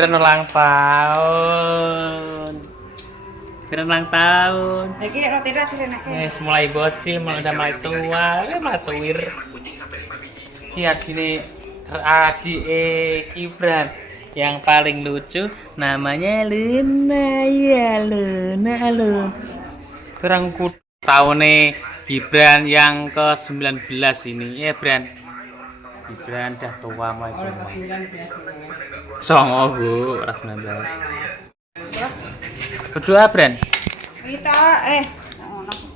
Gibran ulang tahun. Gibran ulang tahun. Lagi roti Yes, mulai bocil, udah mulai tua, mulai tuwir. Lihat sini adik Gibran yang paling lucu namanya Luna ya Luna. Kurang tahun nih Gibran yang ke-19 ini ya Bran. Gibran dah tua mulai tua. Songo Bu, ras 19. Berdoa Bran. Kita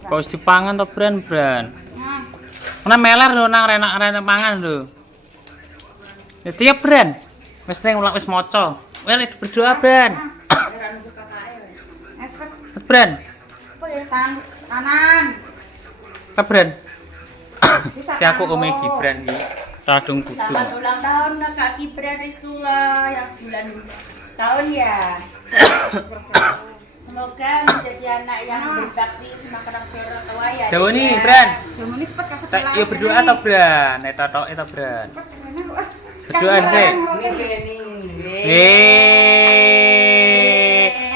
Kok wis dipangan to Bran? Mana meler lho nang renak pangan lho. Ya tiap Bran. Wis ning wis maca. Wel berdoa Bran. Bran. Kanan. Bran. Si aku ome Gibran iki. Radung kudu. Selamat ulang tahun Kak Gibran Rizkula yang 9 tahun ya. Semoga menjadi anak yang berbakti sama orang tua ya. Jauh nih, Bran. Kamu ini cepat kasih sekolah. Iya berdoa toh, Bran. Eta tok eta, Bran. Berdoa sih.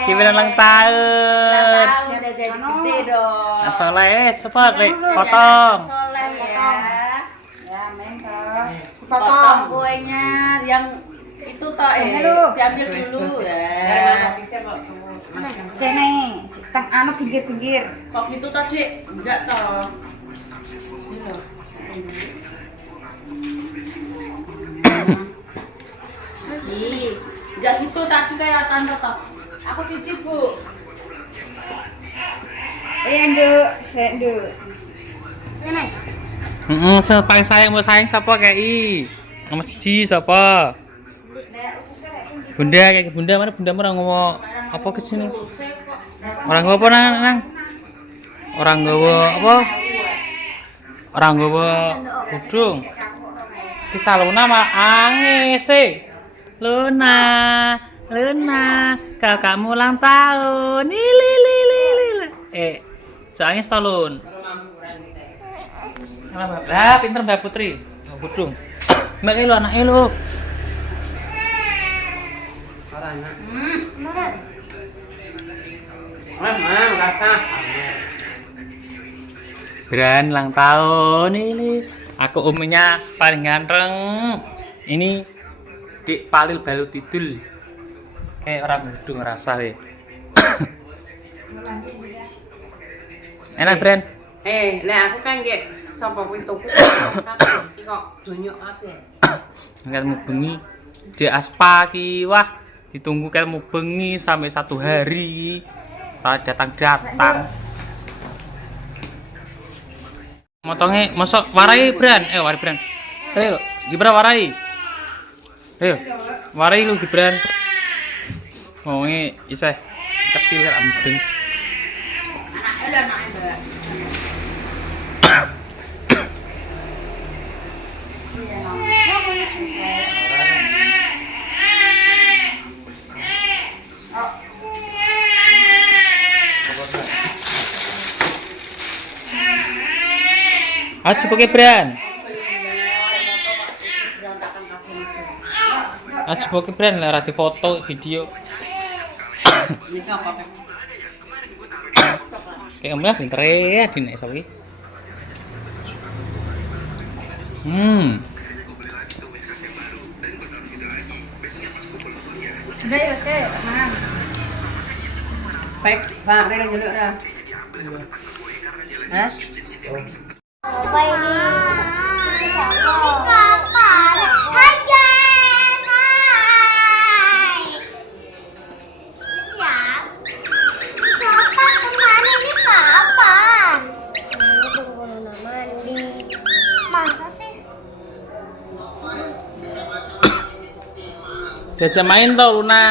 Gibran ulang tahun. Udah jadi gede dong. Soleh, sepot lek potong. Soleh ya. Ya, main Potong kuenya yang itu toh diambil dulu ya. Kene, anu pinggir-pinggir. Kok gitu toh, Dik? Enggak toh. Ini loh. Enggak gitu tadi kayak tante toh. Aku siji, Bu. Nduk, Nduk. Kene. Paling sayang mau sayang siapa kei? Nomor siji siapa? Bunda kayak bunda mana bunda orang ngomong apa ke sini? Orang ngomong apa nang? Orang ngomong apa? Orang ngomong kudung. Kisah Luna mah angis sih. Luna, kakakmu ulang tahun. Lili. Soalnya setahun. Lah, pinter Mbak Putri. Kudung. Mbak lu anaknya lu. Bran ulang tahun ini. Aku umumnya paling ganteng. Ini Dik Palil Balu Tidul. Kayak orang kudung rasa deh. Enak Bran? Lah aku kan nggih sapa kuwi tuku iki kok dunyuk kabeh. Kelmu bengi di aspa ki wah ditunggu kelmu bengi sampai 1 hari. Datang. Motongnya mosok warai Bran. Warai Bran. Ayo, Gibran warai. Ayo. Warai lu Gibran. Wonge isih kecil kan mudeng. Anaknya. Aja pakai Bran. Aja pakai Bran lah rati foto video. Iki apa? Kayak emang pinter ya dinek sawi. Sudah ya, sekali, Mam. Baik, Pak, mereka nyeluk ras. Hah? Apa ini? Ini kapan? Hai guys, hai. Ya. Kapan teman ini kapan? Ini tunggu Luna mandi. Masa sih? Jajah main tau Luna.